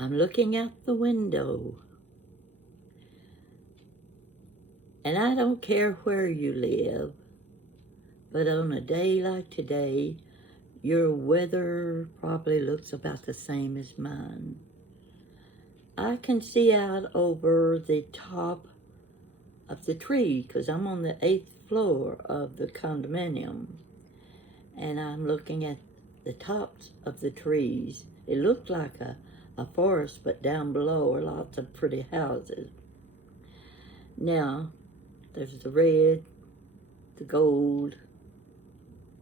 I'm looking out the window. And I don't care where you live, but on a day like today, your weather probably looks about the same as mine. I can see out over the top of the tree because I'm on the 8th floor of the condominium, and I'm looking at the tops of the trees. It looked like a forest, but down below are lots of pretty houses. Now, there's the red, the gold,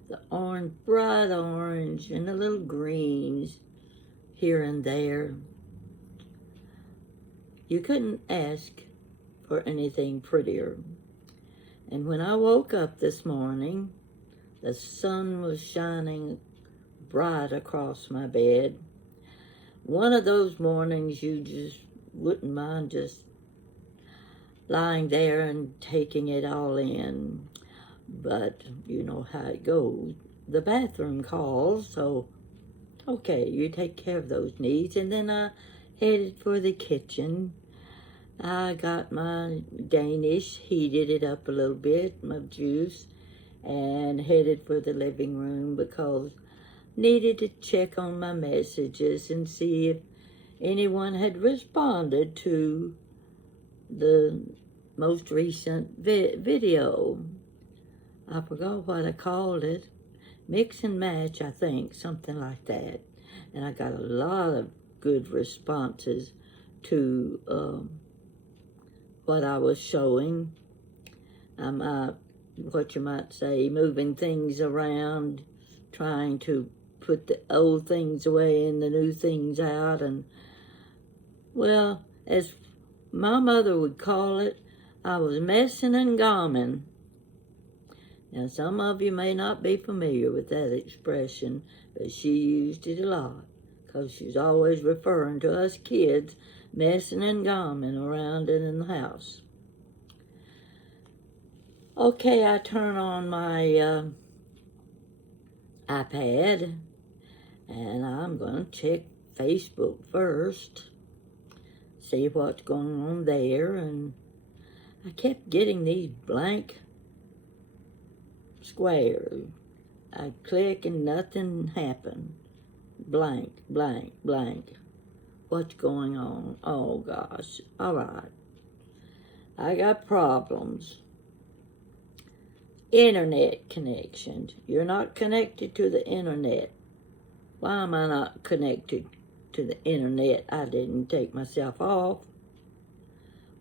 the orange, bright orange, and the little greens here and there. You couldn't ask for anything prettier. And when I woke up this morning, the sun was shining bright across my bed. One of those mornings you just wouldn't mind just lying there and taking it all in. But you know how it goes. The bathroom calls, so okay, you take care of those needs. And then I headed for the kitchen. I got my Danish, heated it up a little bit, my juice, and headed for the living room because needed to check on my messages and see if anyone had responded to the most recent video. I forgot what I called it. Mix and match, I think, something like that. And I got a lot of good responses to what I was showing. I'm, what you might say, moving things around, trying to put the old things away and the new things out. And, well, as my mother would call it, I was messing and gomming. Now, some of you may not be familiar with that expression, but she used it a lot because she's always referring to us kids messing and gomming around in the house. Okay, I turn on my iPad, and I'm going to check Facebook first, see what's going on there, and I kept getting these blank squares. I click and nothing happened. Blank, blank, blank. What's going on? Oh gosh. All right. I got problems. Internet connections. You're not connected to the internet. Why am I not connected to the internet? I didn't take myself off.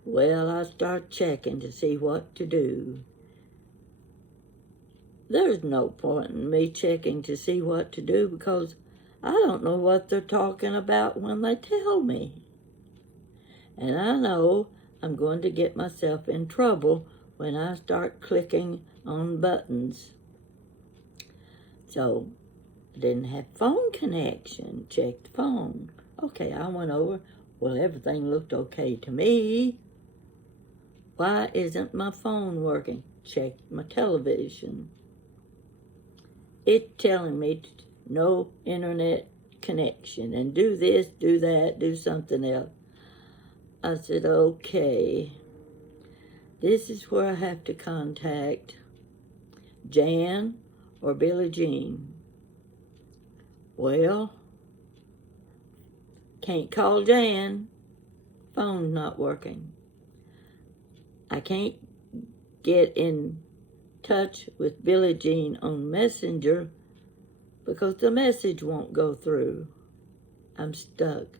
Well, I start checking to see what to do. There's no point in me checking to see what to do because I don't know what they're talking about when they tell me. And I know I'm going to get myself in trouble when I start clicking on buttons. So, I didn't have phone connection. Checked the phone. Okay, I went over. Well, everything looked okay to me. Why isn't my phone working? Checked my television. It's telling me no internet connection and do this, do that, do something else. I said, okay, this is where I have to contact Jan or Billie Jean. Well, can't call Jan, phone's not working. I can't get in touch with Billie Jean on Messenger because the message won't go through. I'm stuck.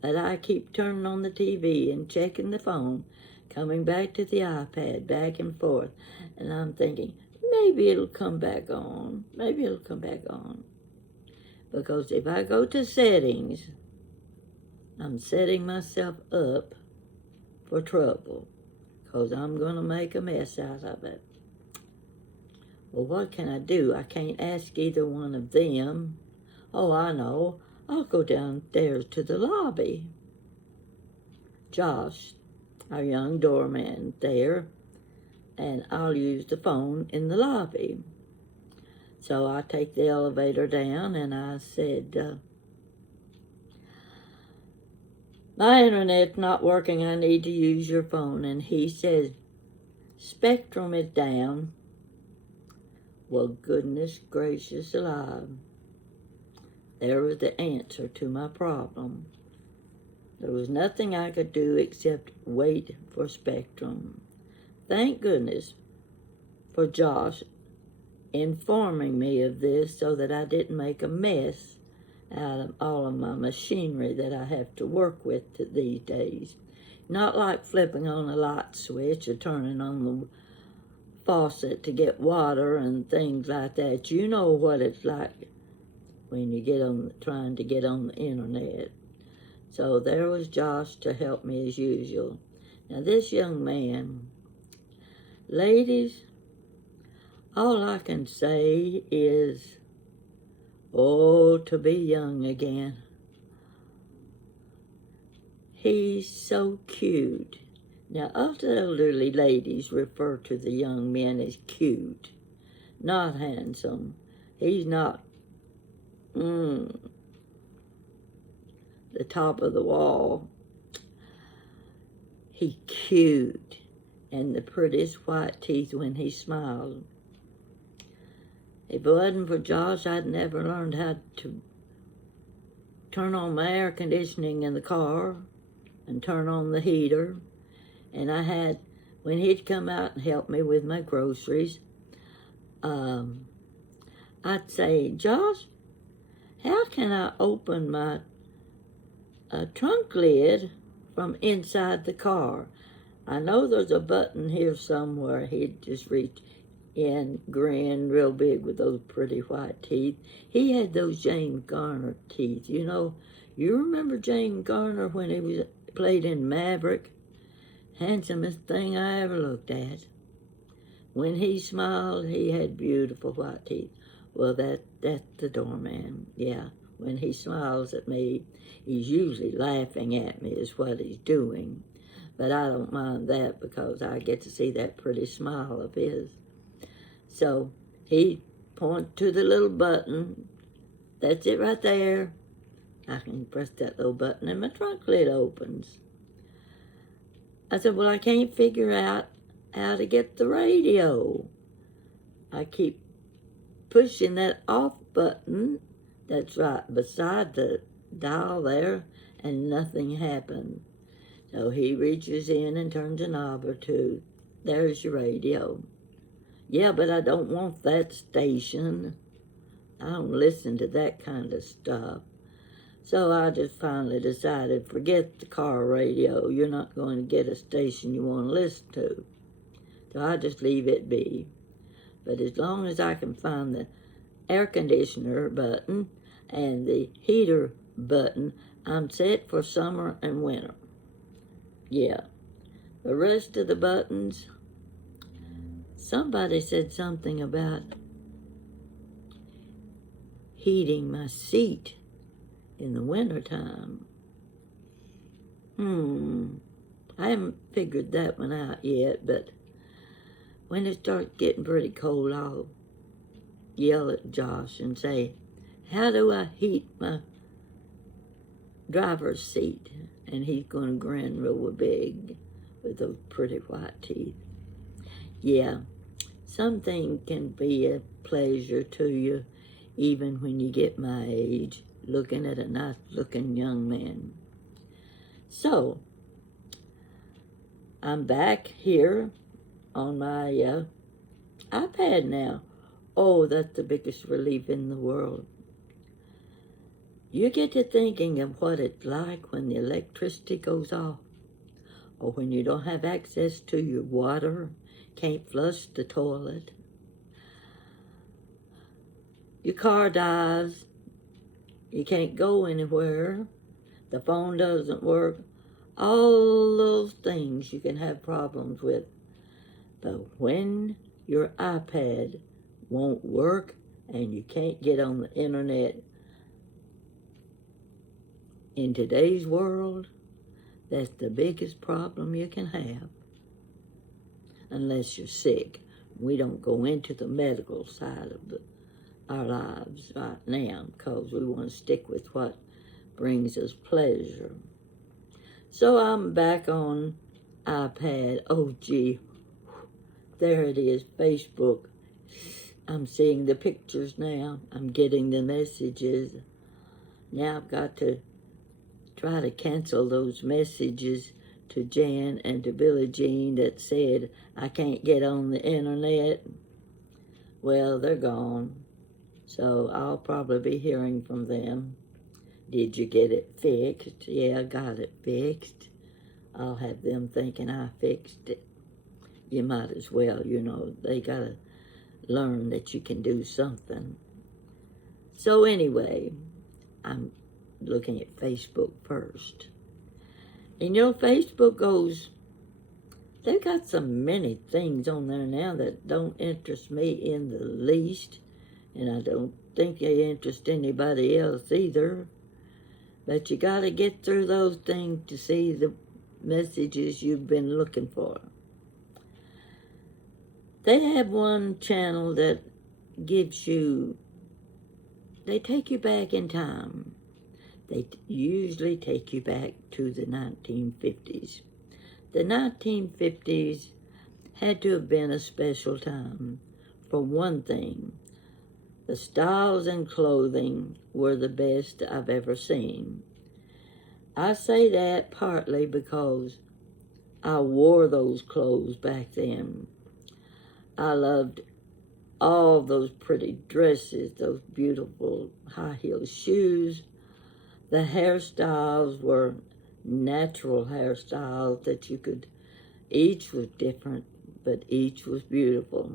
But I keep turning on the TV and checking the phone, coming back to the iPad, back and forth, and I'm thinking, maybe it'll come back on. Maybe it'll come back on. Because if I go to settings, I'm setting myself up for trouble. Because I'm going to make a mess out of it. Well, what can I do? I can't ask either one of them. Oh, I know. I'll go downstairs to the lobby. Josh, our young doorman there, and I'll use the phone in the lobby. So I take the elevator down, and I said, My internet's not working. I need to use your phone. And he says, Spectrum is down. Well, goodness gracious alive. There was the answer to my problem. There was nothing I could do except wait for Spectrum. Thank goodness for Josh informing me of this so that I didn't make a mess out of all of my machinery that I have to work with these days. Not like flipping on a light switch or turning on the faucet to get water and things like that. You know what it's like when you get on trying to get on the internet. So there was Josh to help me as usual. Now this young man, ladies, all I can say is, oh, to be young again. He's so cute. Now, us elderly ladies refer to the young men as cute, not handsome. He's not the top of the wall. He's cute, and the prettiest white teeth when he smiled. If it wasn't for Josh, I'd never learned how to turn on my air conditioning in the car and turn on the heater. And I had, when he'd come out and help me with my groceries, I'd say, Josh, how can I open my trunk lid from inside the car? I know there's a button here somewhere. He'd just reach in, grin real big with those pretty white teeth. He had those James Garner teeth. You know, you remember James Garner when he played in Maverick? Handsomest thing I ever looked at. When he smiled, he had beautiful white teeth. Well, that's the doorman. Yeah, when he smiles at me, he's usually laughing at me is what he's doing. But I don't mind that because I get to see that pretty smile of his. So he points to the little button. That's it right there. I can press that little button and my trunk lid opens. I said, well, I can't figure out how to get the radio. I keep pushing that off button that's right beside the dial there, and nothing happened. So he reaches in and turns a knob or two. There's your radio. Yeah, but I don't want that station. I don't listen to that kind of stuff. So I just finally decided, forget the car radio. You're not going to get a station you want to listen to. So I just leave it be. But as long as I can find the air conditioner button and the heater button, I'm set for summer and winter. Yeah. The rest of the buttons, somebody said something about heating my seat in the wintertime. I haven't figured that one out yet, but when it starts getting pretty cold, I'll yell at Josh and say, how do I heat my driver's seat? And he's going to grin real big with those pretty white teeth. Yeah, something can be a pleasure to you even when you get my age, looking at a nice-looking young man. So, I'm back here on my iPad now. Oh, that's the biggest relief in the world. You get to thinking of what it's like when the electricity goes off, or when you don't have access to your water, can't flush the toilet. Your car dies, you can't go anywhere, the phone doesn't work, all those things you can have problems with. But when your iPad won't work and you can't get on the internet, in today's world, that's the biggest problem you can have. Unless you're sick. We don't go into the medical side of our lives right now because we want to stick with what brings us pleasure. So I'm back on iPad. Oh, gee, there it is, Facebook. I'm seeing the pictures now. I'm getting the messages. Now I've got to try to cancel those messages to Jan and to Billie Jean that said I can't get on the internet. Well, they're gone. So I'll probably be hearing from them. Did you get it fixed? Yeah, I got it fixed. I'll have them thinking I fixed it. You might as well, they gotta learn that you can do something. So anyway, I'm looking at Facebook first. And Facebook they've got so many things on there now that don't interest me in the least. And I don't think they interest anybody else either. But you gotta get through those things to see the messages you've been looking for. They have one channel that they take you back in time. They usually take you back to the 1950s. The 1950s had to have been a special time. For one thing, the styles in clothing were the best I've ever seen. I say that partly because I wore those clothes back then. I loved all those pretty dresses, those beautiful high-heeled shoes. The hairstyles were natural hairstyles that each was different, but each was beautiful.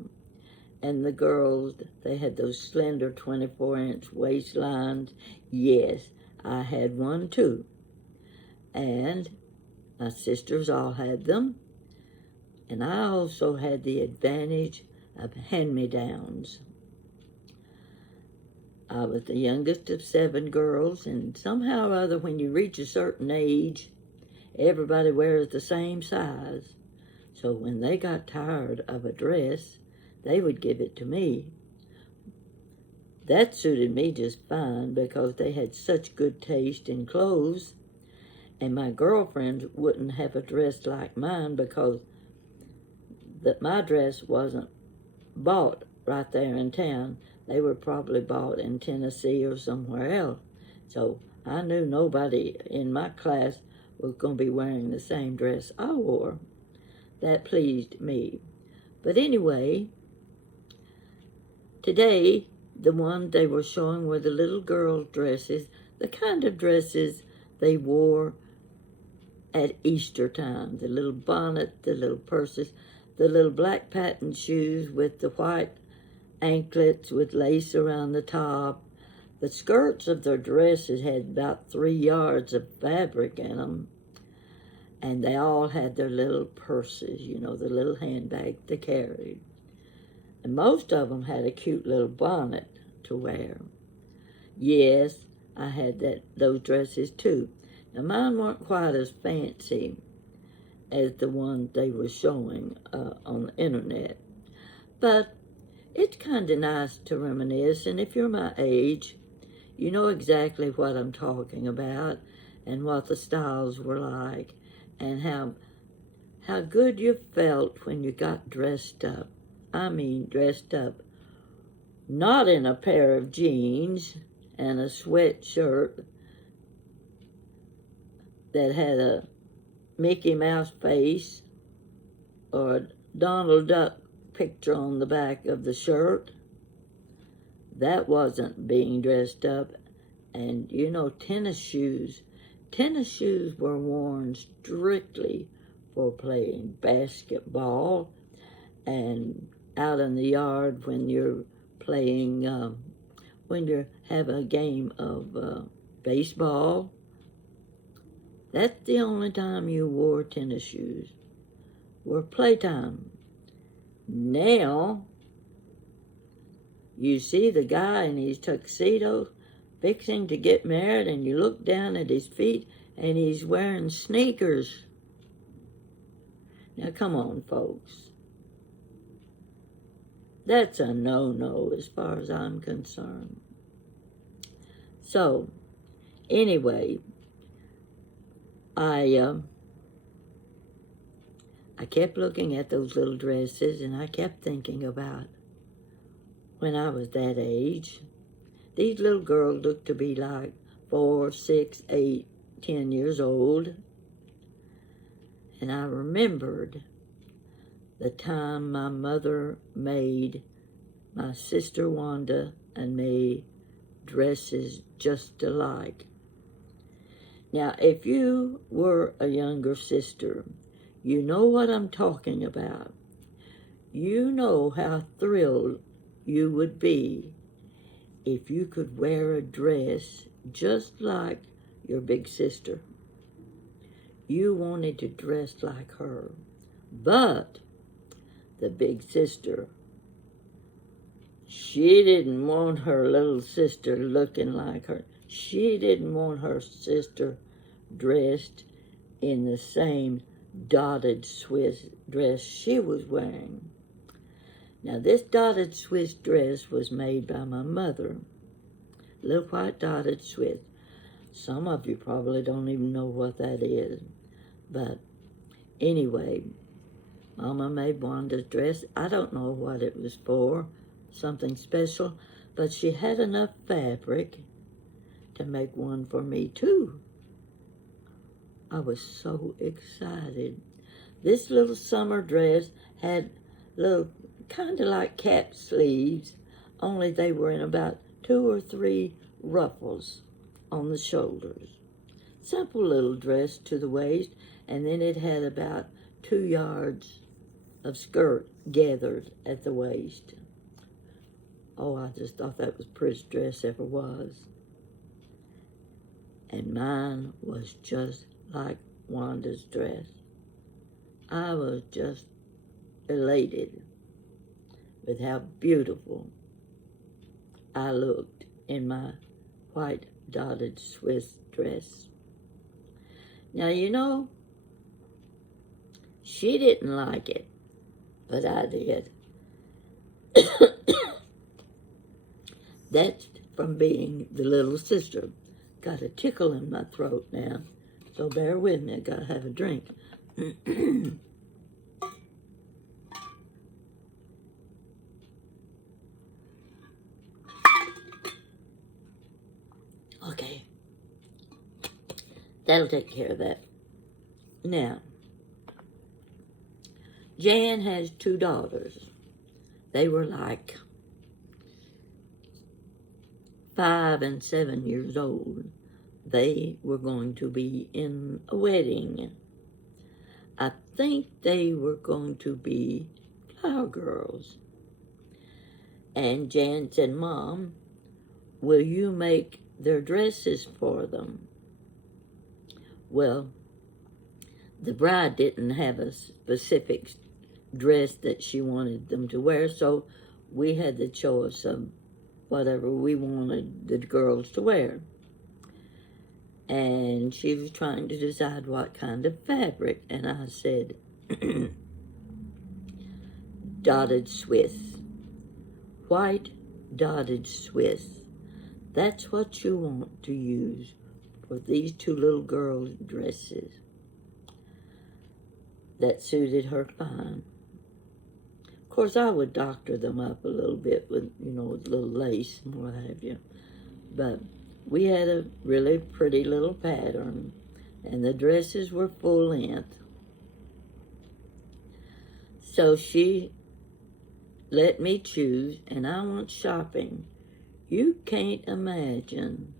And the girls, they had those slender 24-inch waistlines. Yes, I had one too. And my sisters all had them. And I also had the advantage of hand-me-downs. I was the youngest of 7 girls, and somehow or other, when you reach a certain age, everybody wears the same size. So when they got tired of a dress, they would give it to me. That suited me just fine because they had such good taste in clothes, and my girlfriends wouldn't have a dress like mine because my dress wasn't bought right there in town. They were probably bought in Tennessee or somewhere else. So I knew nobody in my class was going to be wearing the same dress I wore. That pleased me. But anyway, today, the one they were showing were the little girls' dresses, the kind of dresses they wore at Easter time. The little bonnet, the little purses, the little black patent shoes with the white anklets with lace around the top. The skirts of their dresses had about 3 yards of fabric in them. And they all had their little purses, the little handbag they carried. And most of them had a cute little bonnet to wear. Yes, I had those dresses too. Now mine weren't quite as fancy as the one they were showing on the internet. But it's kind of nice to reminisce, and if you're my age, you know exactly what I'm talking about and what the styles were like and how good you felt when you got dressed up. I mean dressed up, not in a pair of jeans and a sweatshirt that had a Mickey Mouse face or a Donald Duck picture on the back of the shirt. That wasn't being dressed up. And tennis shoes were worn strictly for playing basketball and out in the yard when you're playing, when you have a game of baseball. That's the only time you wore tennis shoes, were playtime. Now, you see the guy in his tuxedo fixing to get married, and you look down at his feet, and he's wearing sneakers. Now, come on, folks. That's a no-no as far as I'm concerned. So, anyway, I kept looking at those little dresses, and I kept thinking about when I was that age. These little girls looked to be like 4, 6, 8, 10 years old. And I remembered the time my mother made my sister Wanda and me dresses just alike. Now, if you were a younger sister, you know what I'm talking about. You know how thrilled you would be if you could wear a dress just like your big sister. You wanted to dress like her. But the big sister, she didn't want her little sister looking like her. She didn't want her sister dressed in the same dotted Swiss dress she was wearing. Now, this dotted Swiss dress was made by my mother. Little white dotted Swiss. Some of you probably don't even know what that is. But anyway, Mama made Wanda's dress. I don't know what it was for, something special, but she had enough fabric to make one for me too. I was so excited. This little summer dress had little kind of like cap sleeves, only they were in about 2 or 3 ruffles on the shoulders. Simple little dress to the waist, and then it had about 2 yards of skirt gathered at the waist. Oh, I just thought that was the prettiest dress ever was. And mine was just like Wanda's dress. I was just elated with how beautiful I looked in my white dotted Swiss dress. Now, you know, she didn't like it, but I did. That's from being the little sister. Got a tickle in my throat now, so bear with me. I gotta have a drink. Okay, that'll take care of that. Now, Jan has 2 daughters. They were like 5 and 7 years old. They were going to be in a wedding. I think they were going to be flower girls. And Jan said, Mom, will you make their dresses for them? Well, the bride didn't have a specific dress that she wanted them to wear, so we had the choice of whatever we wanted the girls to wear. And she was trying to decide what kind of fabric, and I said, dotted Swiss. White dotted Swiss. That's what you want to use for these 2 little girls' dresses. That suited her fine. Of course, I would doctor them up a little bit with, with a little lace and what have you. But we had a really pretty little pattern, and the dresses were full length. So she let me choose, and I went shopping. You can't imagine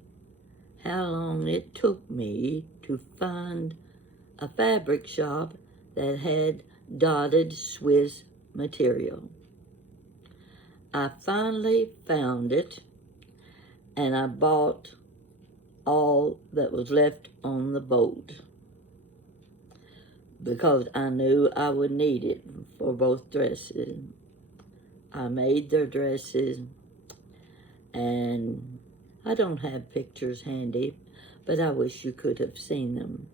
how long it took me to find a fabric shop that had dotted Swiss material. I finally found it, and I bought all that was left on the boat because I knew I would need it for both dresses. I made their dresses, and I don't have pictures handy, but I wish you could have seen them.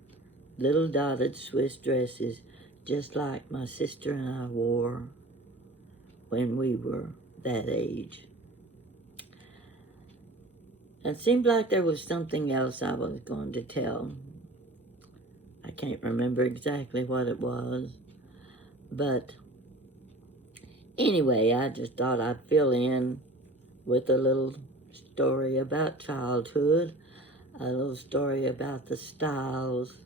Little dotted Swiss dresses, just like my sister and I wore when we were that age. It seemed like there was something else I was going to tell, I can't remember exactly what it was. But anyway, I just thought I'd fill in with a little story about childhood, a little story about the styles,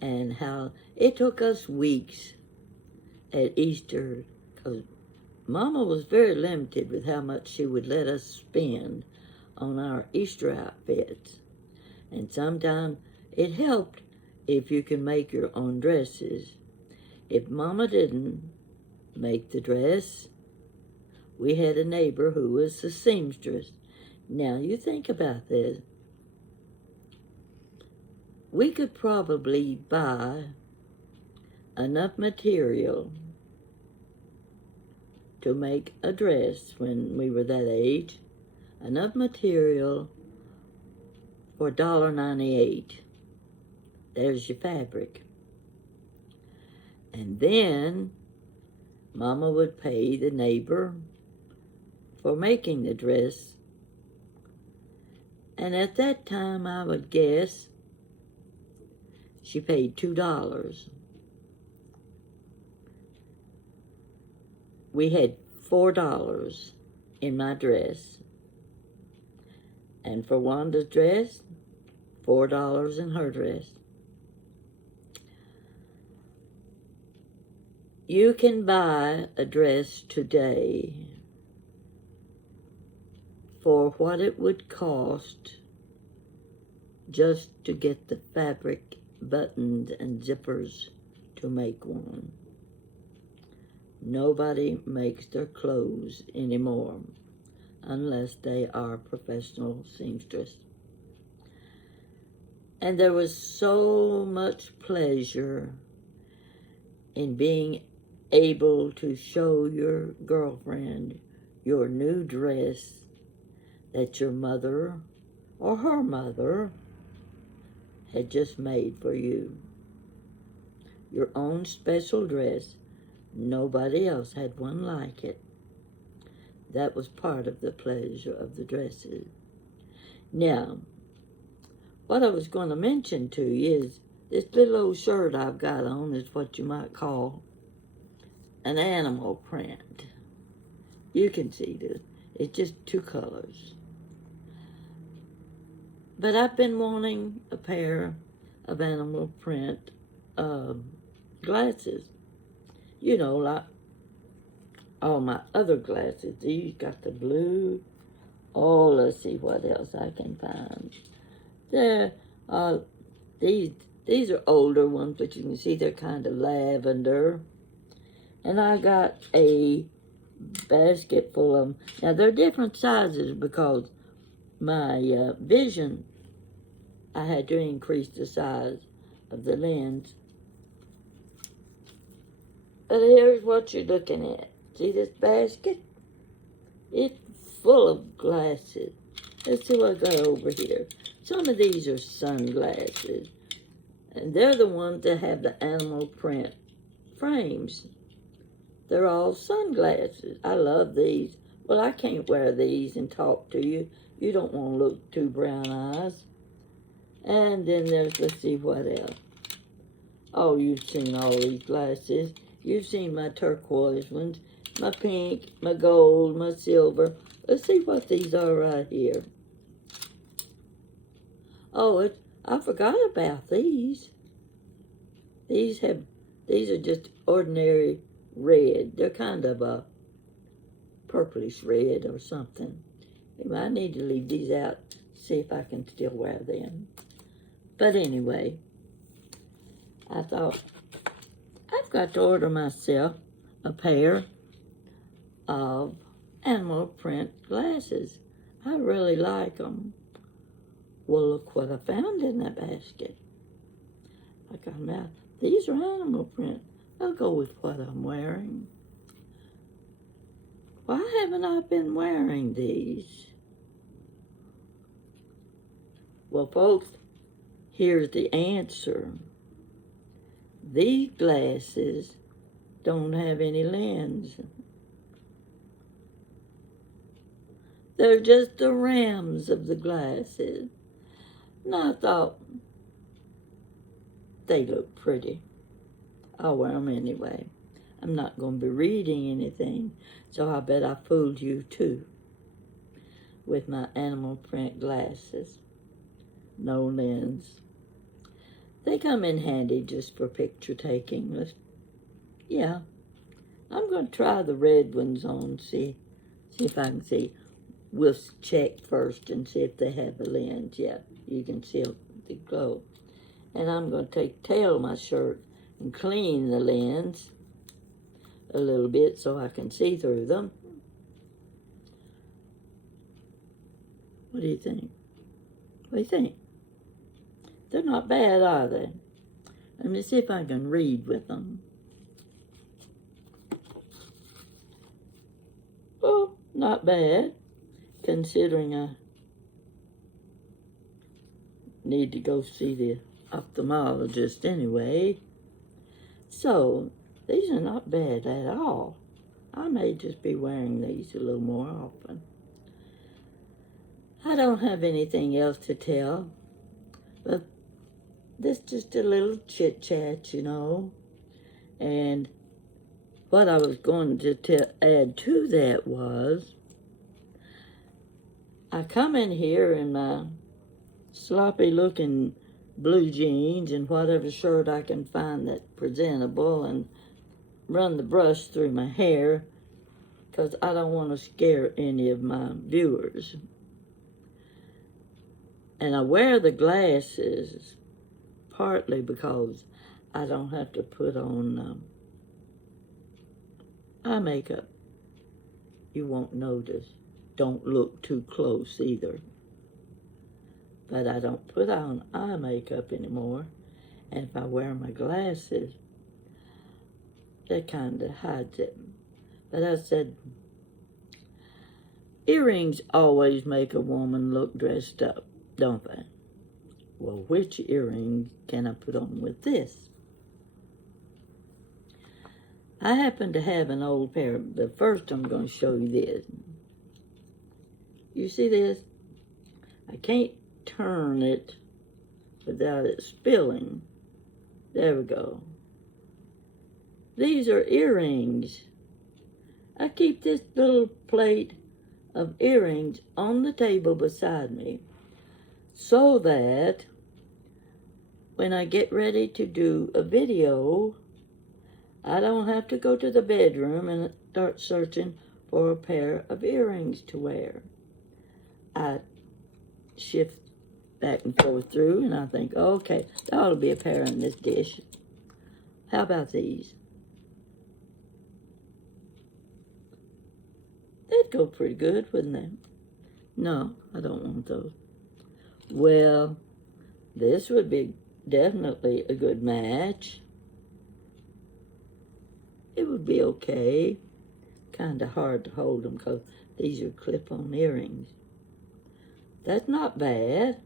and how it took us weeks at Easter, because Mama was very limited with how much she would let us spend on our Easter outfits. And sometimes it helped if you can make your own dresses. If Mama didn't make the dress, we had a neighbor who was a seamstress. Now you think about this. We could probably buy enough material to make a dress when we were that age, enough material for $1.98. There's your fabric. And then Mama would pay the neighbor for making the dress. And at that time, I would guess she paid $2. We had $4 in my dress. And for Wanda's dress, $4 in her dress. You can buy a dress today for what it would cost just to get the fabric, buttons, and zippers to make one. Nobody makes their clothes anymore unless they are professional seamstress. And there was so much pleasure in being able to show your girlfriend your new dress that your mother or her mother had just made for you. Your own special dress. Nobody else had one like it. That was part of the pleasure of the dresses. Now, what I was going to mention to you is this little old shirt I've got on is what you might call an animal print. You can see this. It's just two colors. But I've been wanting a pair of animal print glasses. You know, like all my other glasses. These got the blue. Oh, let's see what else I can find. There, these are older ones, but you can see they're kind of lavender. And I got a basket full of them. Now, they're different sizes because my vision, I had to increase the size of the lens. But here's what you're looking at. See this basket? It's full of glasses. Let's see what I got over here. Some of these are sunglasses. And they're the ones that have the animal print frames. They're all sunglasses. I love these. Well, I can't wear these and talk to you. You don't want to look too brown eyes. And then there's, let's see what else. Oh, you've seen all these glasses. You've seen my turquoise ones, my pink, my gold, my silver. Let's see what these are right here. Oh, I forgot about these. These are just ordinary red. They're kind of a purplish red or something. I need to leave these out, see if I can still wear them. But anyway, I thought, I've got to order myself a pair of animal print glasses. I really like them. Well, look what I found in that basket. I got them out. These are animal print. I'll go with what I'm wearing. Why haven't I been wearing these? Well, folks, here's the answer. These glasses don't have any lens. They're just the rims of the glasses. And I thought, They look pretty. I'll wear them anyway. I'm not going to be reading anything, so I bet I fooled you too with my animal print glasses. No lens. They come in handy just for picture taking. Yeah, I'm going to try the red ones on, see if I can see. We'll check first and see if they have a lens. Yeah, you can see the glow. And I'm going to take the tail of my shirt and clean the lens a little bit so I can see through them. What do you think? What do you think? They're not bad, are they? Let me see if I can read with them. Oh, not bad, considering I need to go see the ophthalmologist anyway. So, these are not bad at all. I may just be wearing these a little more often. I don't have anything else to tell, but this is just a little chit-chat, you know. And what I was going to add to that was, I come in here in my sloppy-looking blue jeans and whatever shirt I can find that's presentable and run the brush through my hair because I don't want to scare any of my viewers. And I wear the glasses partly because I don't have to put on eye makeup. You won't notice. Don't look too close either. But I don't put on eye makeup anymore. And if I wear my glasses, that kind of hides it. But I said, earrings always make a woman look dressed up, don't they? Well, which earrings can I put on with this? I happen to have an old pair, but first I'm going to show you this. You see this? I can't turn it without it spilling. There we go. These are earrings. I keep this little plate of earrings on the table beside me so that when I get ready to do a video, I don't have to go to the bedroom and start searching for a pair of earrings to wear. I shift back and forth through and I think, okay, there ought to be a pair in this dish. How about these? They'd go pretty good, wouldn't they? No, I don't want those. Well, this would be definitely a good match. It would be okay. Kind of hard to hold them because these are clip-on earrings. That's not bad.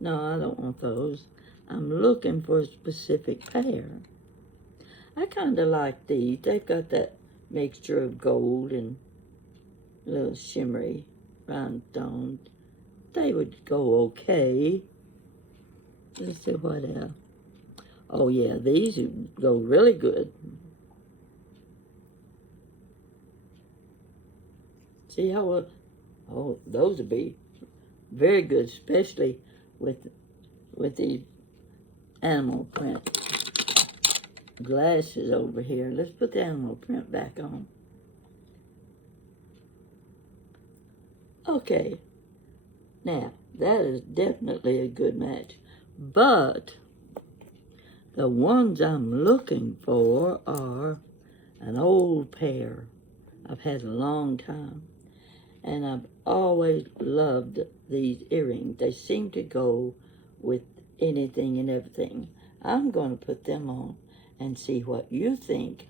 No, I don't want those. I'm looking for a specific pair. I kind of like these. They've got that mixture of gold and little shimmery rhinestones. They would go okay. Let's see what else. Oh yeah, these would go really good. See how, oh, those would be very good, especially with the animal print glasses over here. Let's put the animal print back on. Okay, now that is definitely a good match, but the ones I'm looking for are an old pair I've had a long time, and I've always loved these earrings. They seem to go with anything and everything. I'm going to put them on and see what you think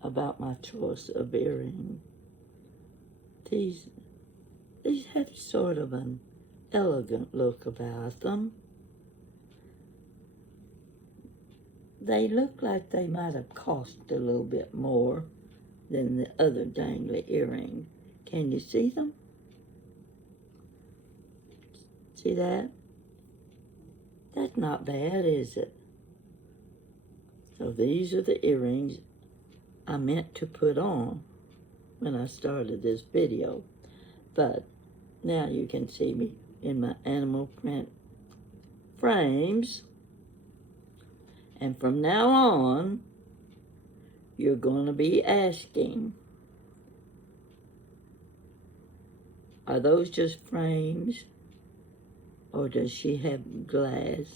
about my choice of earrings. These have sort of an elegant look about them. They look like they might have cost a little bit more than the other dangly earrings. Can you see them? See that? That's not bad, is it? So these are the earrings I meant to put on when I started this video. But now you can see me in my animal print frames. And from now on, you're going to be asking, are those just frames? Or does she have glass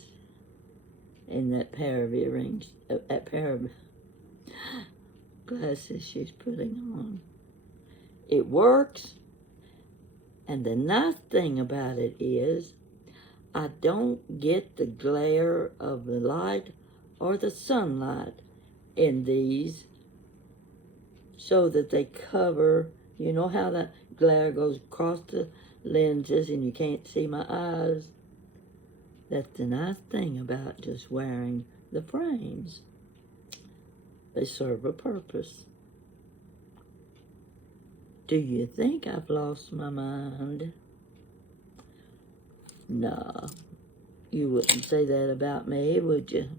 in that pair of earrings, that pair of glasses she's putting on? It works. And the nice thing about it is, I don't get the glare of the light or the sunlight in these, so that they cover, you know how the glare goes across the lenses and you can't see my eyes? That's the nice thing about just wearing the frames. They serve a purpose. Do you think I've lost my mind? No, you wouldn't say that about me, would you?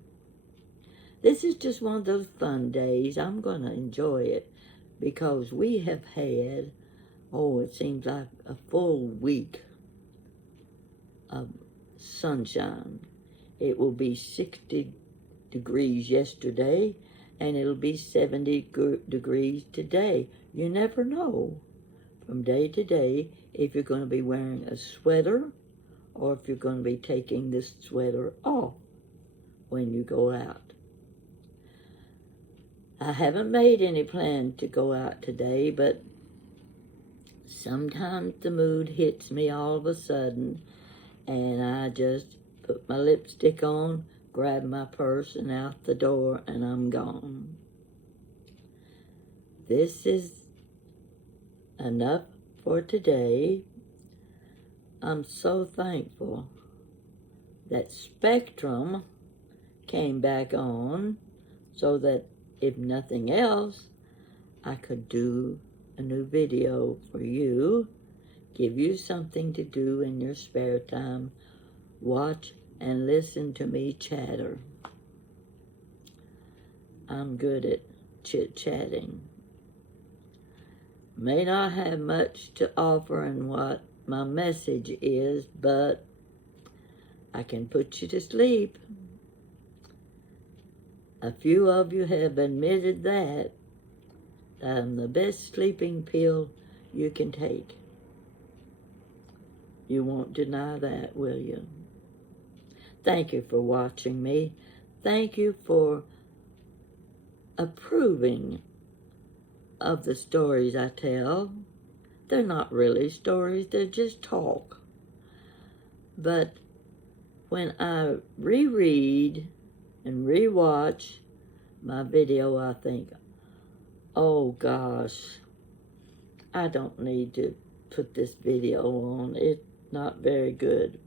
This is just one of those fun days. I'm going to enjoy it because we have had, it seems like a full week of sunshine. It will be 60 degrees yesterday, and it'll be 70 degrees today. You never know from day to day if you're going to be wearing a sweater or if you're going to be taking this sweater off when you go out. I haven't made any plan to go out today, but sometimes the mood hits me all of a sudden, and I just put my lipstick on, grab my purse, and out the door, and I'm gone. This is enough for today. I'm so thankful that Spectrum came back on so that if nothing else, I could do a new video for you, give you something to do in your spare time, watch and listen to me chatter. I'm good at chit-chatting. May not have much to offer in what my message is, but I can put you to sleep. A few of you have admitted that I'm the best sleeping pill you can take. You won't deny that, will you? Thank you for watching me. Thank you for approving of the stories I tell. They're not really stories, they're just talk. But when I reread and rewatch my video, I think, oh gosh, I don't need to put this video on. It's not very good.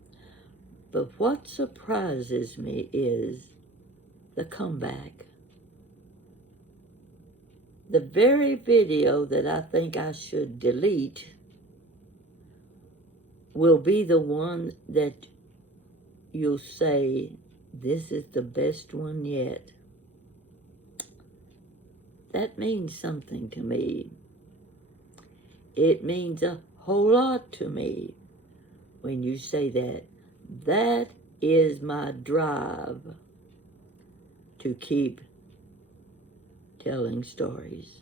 But what surprises me is the comeback. The very video that I think I should delete will be the one that you'll say, this is the best one yet. That means something to me. It means a whole lot to me when you say that. That is my drive to keep telling stories.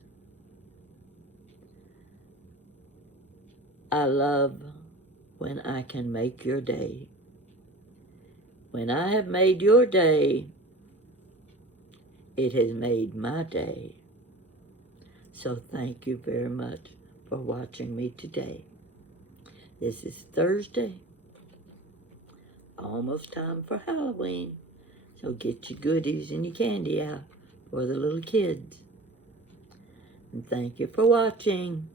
I love when I can make your day. When I have made your day, it has made my day. So thank you very much for watching me today. This is Thursday, almost time for Halloween. So get your goodies and your candy out for the little kids. And thank you for watching.